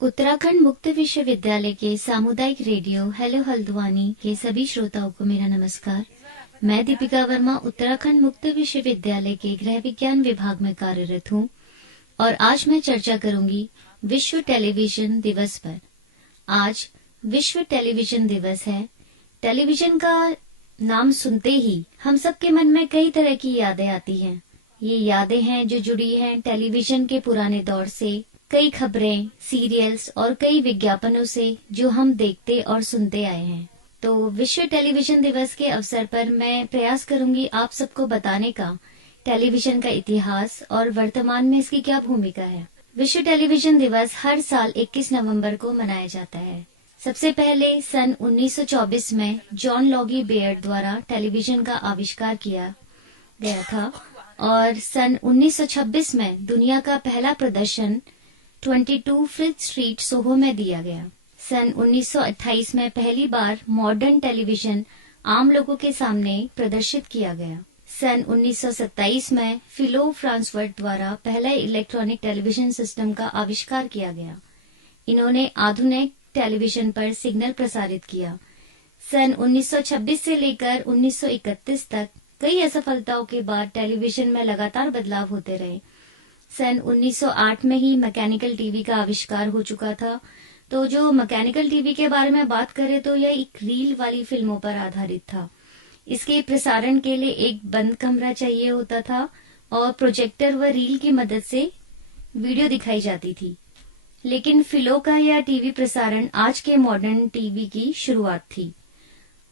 उत्तराखंड मुक्त विश्वविद्यालय के सामुदायिक रेडियो हेलो हल्द्वानी के सभी श्रोताओं को मेरा नमस्कार। मैं दीपिका वर्मा उत्तराखंड मुक्त विश्वविद्यालय के गृह विज्ञान विभाग में कार्यरत हूँ और आज मैं चर्चा करूंगी विश्व टेलीविजन दिवस पर। आज विश्व टेलीविजन दिवस है। टेलीविजन का नाम सुनते ही हम सबके मन में कई तरह की यादें आती हैं। ये यादें हैं जो जुड़ी हैं टेलीविजन के पुराने दौर से, कई खबरें, सीरियल्स और कई विज्ञापनों से जो हम देखते और सुनते आए हैं। तो विश्व टेलीविजन दिवस के अवसर पर मैं प्रयास करूंगी आप सबको बताने का टेलीविजन का इतिहास और वर्तमान में इसकी क्या भूमिका है। विश्व टेलीविजन दिवस हर साल 21 नवंबर को मनाया जाता है। सबसे पहले सन 1924 में जॉन लॉगी बेयर्ड द्वारा टेलीविजन का आविष्कार किया गया था और सन 1926 में दुनिया का पहला प्रदर्शन 22 फ्रिथ स्ट्रीट सोहो में दिया गया। सन 1928 में पहली बार मॉडर्न टेलीविजन आम लोगों के सामने प्रदर्शित किया गया। सन 1927 में फिलो फ्रांसवर्थ द्वारा पहला इलेक्ट्रॉनिक टेलीविजन सिस्टम का आविष्कार किया गया। इन्होंने आधुनिक टेलीविजन पर सिग्नल प्रसारित किया। सन 1926 से लेकर 1931 तक कई असफलताओं के बाद टेलीविजन में लगातार बदलाव होते रहे। सन 1908 में ही मैकेनिकल टीवी का आविष्कार हो चुका था। तो जो मैकेनिकल टीवी के बारे में बात करें तो यह एक रील वाली फिल्मों पर आधारित था। इसके प्रसारण के लिए एक बंद कमरा चाहिए होता था और प्रोजेक्टर व रील की मदद से वीडियो दिखाई जाती थी। लेकिन फिलो का यह टीवी प्रसारण आज के मॉडर्न टीवी की शुरुआत थी।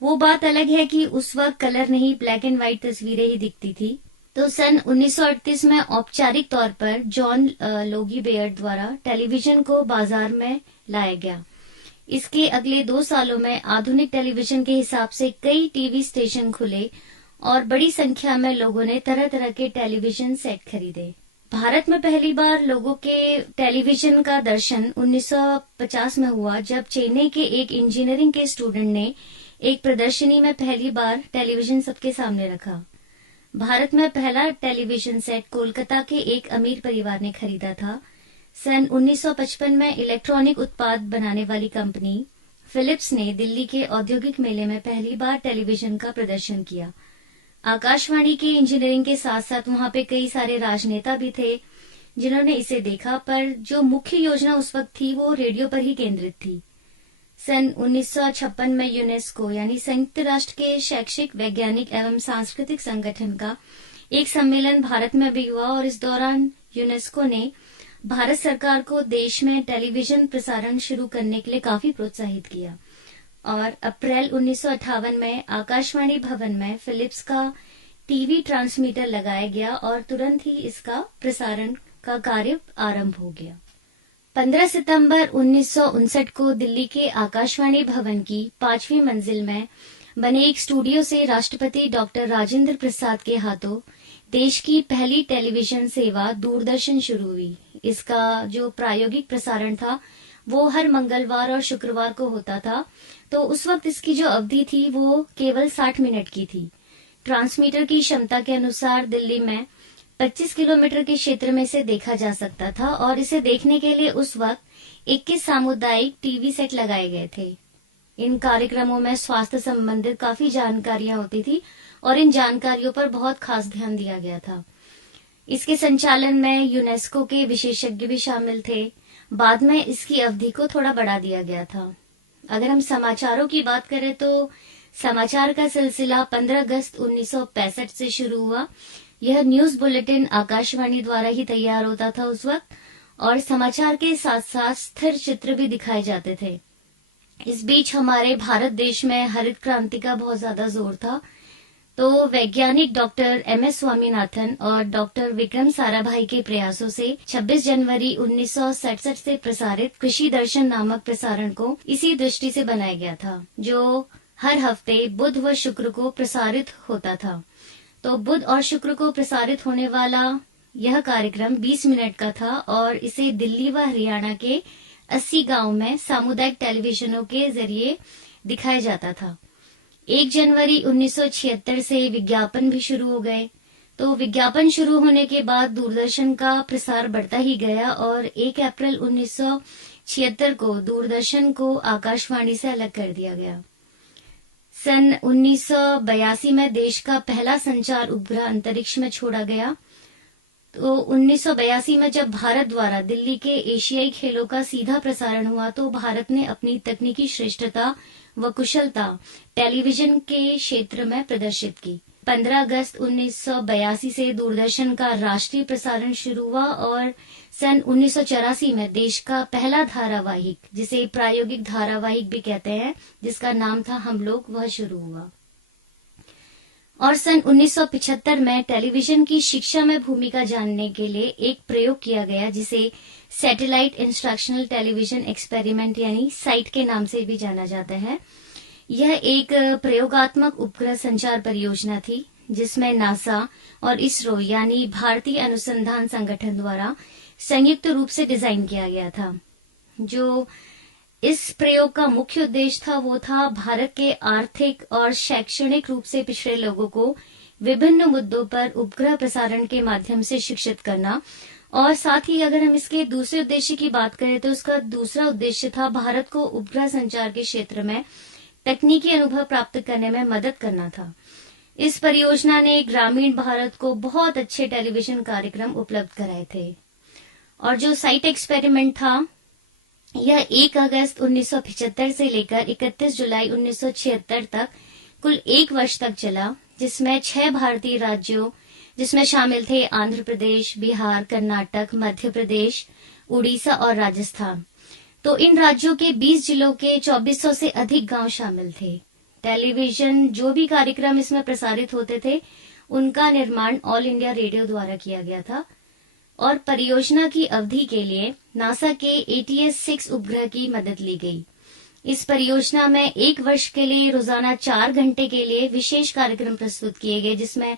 वो बात अलग है कि उस वक्त कलर नहीं, ब्लैक एंड व्हाइट तस्वीरें ही दिखती थी। तो सन 1938 में औपचारिक तौर पर जॉन लोगी बेयर्ड द्वारा टेलीविजन को बाजार में लाया गया। इसके अगले 2 सालों में आधुनिक टेलीविजन के हिसाब से कई टीवी स्टेशन खुले और बड़ी संख्या में लोगों ने तरह तरह के टेलीविजन सेट खरीदे। भारत में पहली बार लोगों के टेलीविजन का दर्शन 1950 में हुआ, जब चेन्नई के एक इंजीनियरिंग के स्टूडेंट ने एक प्रदर्शनी में पहली बार टेलीविजन सबके सामने रखा। भारत में पहला टेलीविजन सेट कोलकाता के एक अमीर परिवार ने खरीदा था। सन 1955 में इलेक्ट्रॉनिक उत्पाद बनाने वाली कंपनी फिलिप्स ने दिल्ली के औद्योगिक मेले में पहली बार टेलीविजन का प्रदर्शन किया। आकाशवाणी के इंजीनियरिंग के साथ साथ वहां पे कई सारे राजनेता भी थे जिन्होंने इसे देखा, पर जो मुख्य योजना उस वक्त थी वो रेडियो पर ही केंद्रित थी। सन 1956 में यूनेस्को यानी संयुक्त राष्ट्र के शैक्षिक, वैज्ञानिक एवं सांस्कृतिक संगठन का एक सम्मेलन भारत में भी हुआ और इस दौरान यूनेस्को ने भारत सरकार को देश में टेलीविजन प्रसारण शुरू करने के लिए काफी प्रोत्साहित किया और अप्रैल 1958 में आकाशवाणी भवन में फिलिप्स का टीवी ट्रांसमीटर लगाया गया और तुरंत ही इसका प्रसारण का कार्य आरंभ हो गया। 15 सितंबर 1959 को दिल्ली के आकाशवाणी भवन की 5वीं मंजिल में बने एक स्टूडियो से राष्ट्रपति डॉक्टर राजेंद्र प्रसाद के हाथों देश की पहली टेलीविजन सेवा दूरदर्शन शुरू हुई। इसका जो प्रायोगिक प्रसारण था वो हर मंगलवार और शुक्रवार को होता था। तो उस वक्त इसकी जो अवधि थी वो केवल 60 मिनट की थी। ट्रांसमीटर की क्षमता के अनुसार दिल्ली में 25 किलोमीटर के क्षेत्र में इसे देखा जा सकता था और इसे देखने के लिए उस वक्त 21 सामुदायिक टीवी सेट लगाए गए थे। इन कार्यक्रमों में स्वास्थ्य संबंधित काफी जानकारियां होती थी और इन जानकारियों पर बहुत खास ध्यान दिया गया था। इसके संचालन में यूनेस्को के विशेषज्ञ भी शामिल थे। बाद में इसकी अवधि को थोड़ा बढ़ा दिया गया था। अगर हम समाचारों की बात करें तो समाचार का सिलसिला 15 अगस्त 1965 से शुरू हुआ। यह न्यूज बुलेटिन आकाशवाणी द्वारा ही तैयार होता था उस वक्त और समाचार के साथ साथ स्थिर चित्र भी दिखाए जाते थे। इस बीच हमारे भारत देश में हरित क्रांति का बहुत ज्यादा जोर था। तो वैज्ञानिक डॉक्टर MS स्वामीनाथन और डॉक्टर विक्रम साराभाई के प्रयासों से 26 जनवरी 1967 से प्रसारित कृषि दर्शन नामक प्रसारण को इसी दृष्टि से बनाया गया था, जो हर हफ्ते बुध व शुक्र को प्रसारित होता था। तो बुध और शुक्र को प्रसारित होने वाला यह कार्यक्रम 20 मिनट का था और इसे दिल्ली व हरियाणा के 80 गांव में सामुदायिक टेलीविजनों के जरिए दिखाया जाता था। 1 जनवरी 1976 से विज्ञापन भी शुरू हो गए। तो विज्ञापन शुरू होने के बाद दूरदर्शन का प्रसार बढ़ता ही गया और 1 अप्रैल 1976 को दूरदर्शन को आकाशवाणी से अलग कर दिया गया। सन 1982 में देश का पहला संचार उपग्रह अंतरिक्ष में छोड़ा गया। तो 1982 में जब भारत द्वारा दिल्ली के एशियाई खेलों का सीधा प्रसारण हुआ तो भारत ने अपनी तकनीकी श्रेष्ठता व कुशलता टेलीविजन के क्षेत्र में प्रदर्शित की। 15 अगस्त 1982 से दूरदर्शन का राष्ट्रीय प्रसारण शुरू हुआ और सन 1984 में देश का पहला धारावाहिक, जिसे प्रायोगिक धारावाहिक भी कहते हैं, जिसका नाम था हम लोग, वह शुरू हुआ। और सन 1975 में टेलीविजन की शिक्षा में भूमिका जानने के लिए एक प्रयोग किया गया, जिसे सैटेलाइट इंस्ट्रक्शनल टेलीविजन एक्सपेरिमेंट यानी साइट के नाम से भी जाना जाता है। यह एक प्रयोगात्मक उपग्रह संचार परियोजना थी, जिसमें नासा और इसरो यानी भारतीय अनुसंधान संगठन द्वारा संयुक्त रूप से डिजाइन किया गया था। जो इस प्रयोग का मुख्य उद्देश्य था वो था भारत के आर्थिक और शैक्षणिक रूप से पिछड़े लोगों को विभिन्न मुद्दों पर उपग्रह प्रसारण के माध्यम से शिक्षित करना। और साथ ही अगर हम इसके दूसरे उद्देश्य की बात करें तो उसका दूसरा उद्देश्य था भारत को उपग्रह संचार के क्षेत्र में तकनीकी अनुभव प्राप्त करने में मदद करना था। इस परियोजना ने ग्रामीण भारत को बहुत अच्छे टेलीविजन कार्यक्रम उपलब्ध कराए थे। और जो साइट एक्सपेरिमेंट था यह 1 अगस्त 1975 से लेकर 31 जुलाई 1976 तक कुल 1 वर्ष तक चला, जिसमें 6 भारतीय राज्यों जिसमें शामिल थे आंध्र प्रदेश, बिहार, कर्नाटक, मध्य प्रदेश, उड़ीसा और राजस्थान। तो इन राज्यों के 20 जिलों के 2400 से अधिक गांव शामिल थे। टेलीविजन जो भी कार्यक्रम इसमें प्रसारित होते थे उनका निर्माण ऑल इंडिया रेडियो द्वारा किया गया था। और परियोजना की अवधि के लिए नासा के ATS-6 उपग्रह की मदद ली गई। इस परियोजना में 1 वर्ष के लिए रोजाना 4 घंटे के लिए विशेष कार्यक्रम प्रस्तुत किए गए, जिसमें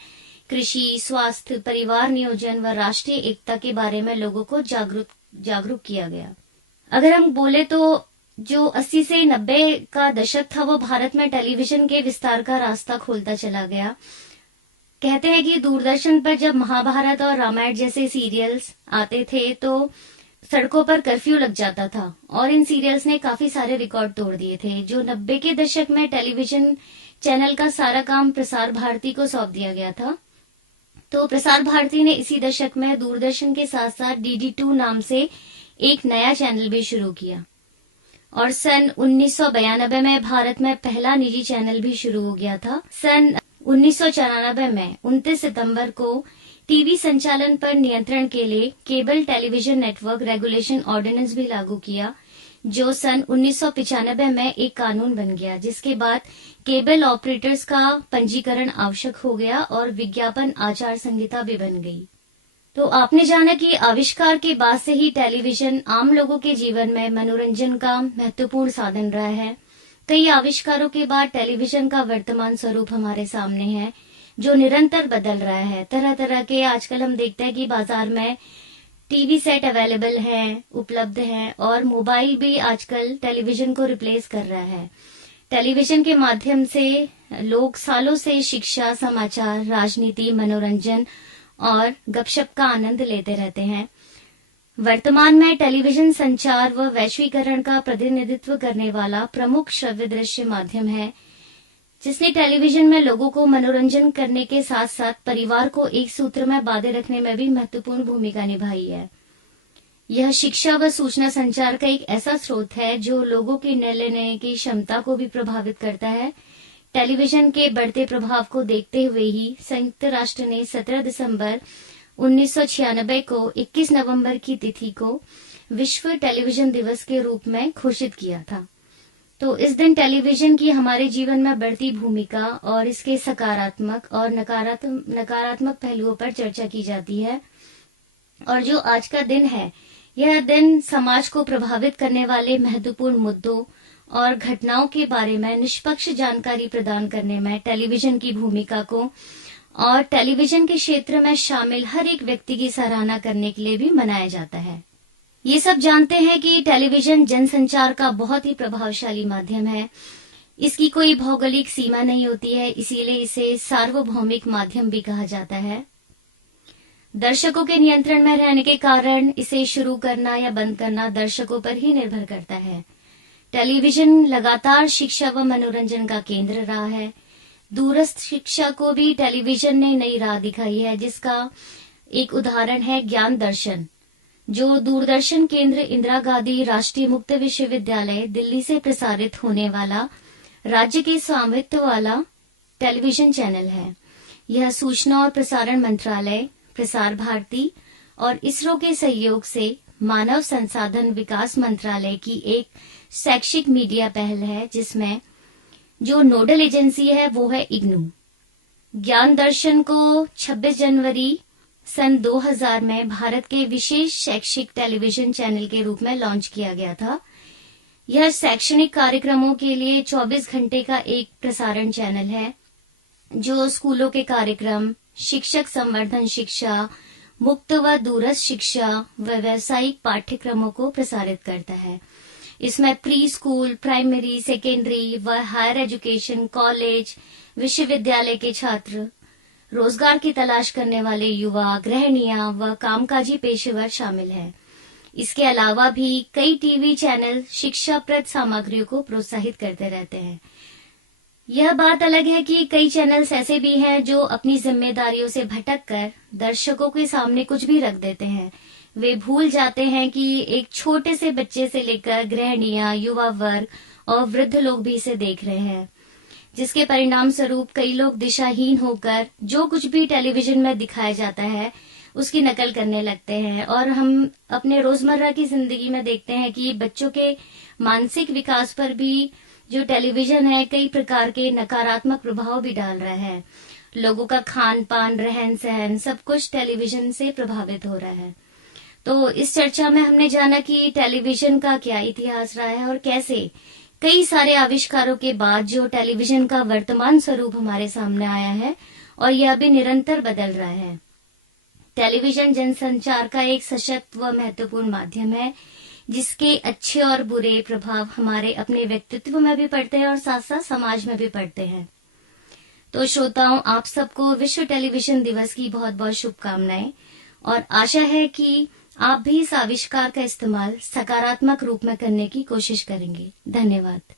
कृषि, स्वास्थ्य, परिवार नियोजन व राष्ट्रीय एकता के बारे में लोगों को जागरूक किया गया। अगर हम बोले तो जो 80 से 90 का दशक था वो भारत में टेलीविजन के विस्तार का रास्ता खोलता चला गया। कहते हैं कि दूरदर्शन पर जब महाभारत और रामायण जैसे सीरियल्स आते थे तो सड़कों पर कर्फ्यू लग जाता था और इन सीरियल्स ने काफी सारे रिकॉर्ड तोड़ दिए थे। जो 90 के दशक में टेलीविजन चैनल का सारा काम प्रसार भारती को सौंप दिया गया था। तो प्रसार भारती ने इसी दशक में दूरदर्शन के साथ साथ DD2 नाम से एक नया चैनल भी शुरू किया। और सन 1992 में भारत में पहला निजी चैनल भी शुरू हो गया था। सन 1994 में 29 सितंबर को टीवी संचालन पर नियंत्रण के लिए cable television network regulation ordinance भी लागू किया, जो सन 1995 में एक कानून बन गया, जिसके बाद केबल ऑपरेटर्स का पंजीकरण आवश्यक हो गया और विज्ञापन आचार संहिता भी बन गई। तो आपने जाना कि आविष्कार के बाद से ही टेलीविजन आम लोगों के जीवन में मनोरंजन का महत्वपूर्ण साधन रहा है। कई आविष्कारों के बाद टेलीविजन का वर्तमान स्वरूप हमारे सामने है, जो निरंतर बदल रहा है। तरह तरह के आजकल हम देखते हैं कि बाजार में टीवी सेट अवेलेबल हैं, उपलब्ध हैं और मोबाइल भी आजकल टेलीविजन को रिप्लेस कर रहा है। टेलीविजन के माध्यम से लोग सालों से शिक्षा, समाचार, राजनीति, मनोरंजन और गपशप का आनंद लेते रहते हैं। वर्तमान में टेलीविजन संचार व वैश्वीकरण का प्रतिनिधित्व करने वाला प्रमुख श्रव्य दृश्य माध्यम है, जिसने टेलीविजन में लोगों को मनोरंजन करने के साथ साथ परिवार को एक सूत्र में बांधे रखने में भी महत्वपूर्ण भूमिका निभाई है। यह शिक्षा व सूचना संचार का एक ऐसा स्रोत है जो लोगों की निर्णय लेने की क्षमता को भी प्रभावित करता है। टेलीविजन के बढ़ते प्रभाव को देखते हुए ही संयुक्त राष्ट्र ने 17 दिसंबर 1996 को 21 नवंबर की तिथि को विश्व टेलीविजन दिवस के रूप में घोषित किया था। तो इस दिन टेलीविजन की हमारे जीवन में बढ़ती भूमिका और इसके सकारात्मक और नकारात्मक पहलुओं पर चर्चा की जाती है। और जो आज का दिन है, यह दिन समाज को प्रभावित करने वाले महत्वपूर्ण मुद्दों और घटनाओं के बारे में निष्पक्ष जानकारी प्रदान करने में टेलीविजन की भूमिका को और टेलीविजन के क्षेत्र में शामिल हर एक व्यक्ति की सराहना करने के लिए भी मनाया जाता है। ये सब जानते हैं कि टेलीविजन जनसंचार का बहुत ही प्रभावशाली माध्यम है। इसकी कोई भौगोलिक सीमा नहीं होती है, इसीलिए इसे सार्वभौमिक माध्यम भी कहा जाता है। दर्शकों के नियंत्रण में रहने के कारण इसे शुरू करना या बंद करना दर्शकों पर ही निर्भर करता है। टेलीविजन लगातार शिक्षा व मनोरंजन का केंद्र रहा है। दूरस्थ शिक्षा को भी टेलीविजन ने नई राह दिखाई है, जिसका एक उदाहरण है ज्ञान दर्शन, जो दूरदर्शन केंद्र इंदिरा गांधी राष्ट्रीय मुक्त विश्वविद्यालय दिल्ली से प्रसारित होने वाला राज्य के स्वामित्व वाला टेलीविजन चैनल है। यह सूचना और प्रसारण मंत्रालय, प्रसार भारती और इसरो के सहयोग से मानव संसाधन विकास मंत्रालय की एक शैक्षिक मीडिया पहल है, जिसमें जो नोडल एजेंसी है वो है इग्नू। ज्ञान दर्शन को 26 जनवरी सन 2000 में भारत के विशेष शैक्षिक टेलीविजन चैनल के रूप में लॉन्च किया गया था। यह शैक्षणिक कार्यक्रमों के लिए 24 घंटे का एक प्रसारण चैनल है, जो स्कूलों के कार्यक्रम, शिक्षक संवर्धन शिक्षा, मुक्त व दूरस्थ शिक्षा व व्यावसायिक पाठ्यक्रमों को प्रसारित करता है। इसमें प्री स्कूल, प्राइमरी, सेकेंडरी व हायर एजुकेशन, कॉलेज, विश्वविद्यालय के छात्र, रोजगार की तलाश करने वाले युवा, गृहिणियां व कामकाजी पेशेवर शामिल हैं। इसके अलावा भी कई टीवी चैनल शिक्षाप्रद सामग्रियों को प्रोत्साहित करते रहते हैं। यह बात अलग है कि कई चैनल्स ऐसे भी हैं जो अपनी जिम्मेदारियों से भटककर दर्शकों के सामने कुछ भी रख देते हैं। वे भूल जाते हैं कि एक छोटे से बच्चे से लेकर गृहिणियां, युवा वर्ग और वृद्ध लोग भी इसे देख रहे हैं, जिसके परिणाम स्वरूप कई लोग दिशाहीन होकर जो कुछ भी टेलीविजन में दिखाया जाता है उसकी नकल करने लगते हैं। और हम अपने रोजमर्रा की जिंदगी में देखते हैं कि बच्चों के मानसिक विकास पर भी जो टेलीविजन है कई प्रकार के नकारात्मक प्रभाव भी डाल रहा है। लोगों का खान पान, रहन सहन सब कुछ टेलीविजन से प्रभावित हो रहा है। तो इस चर्चा में हमने जाना कि टेलीविजन का क्या इतिहास रहा है और कैसे कई सारे आविष्कारों के बाद जो टेलीविजन का वर्तमान स्वरूप हमारे सामने आया है और यह भी निरंतर बदल रहा है। टेलीविजन जनसंचार का एक सशक्त व महत्वपूर्ण माध्यम है, जिसके अच्छे और बुरे प्रभाव हमारे अपने व्यक्तित्व में भी पड़ते हैं और साथ साथ समाज में भी पड़ते हैं। तो श्रोताओं, आप सबको विश्व टेलीविजन दिवस की बहुत बहुत शुभकामनाएं और आशा है कि आप भी इस आविष्कार का इस्तेमाल सकारात्मक रूप में करने की कोशिश करेंगे। धन्यवाद।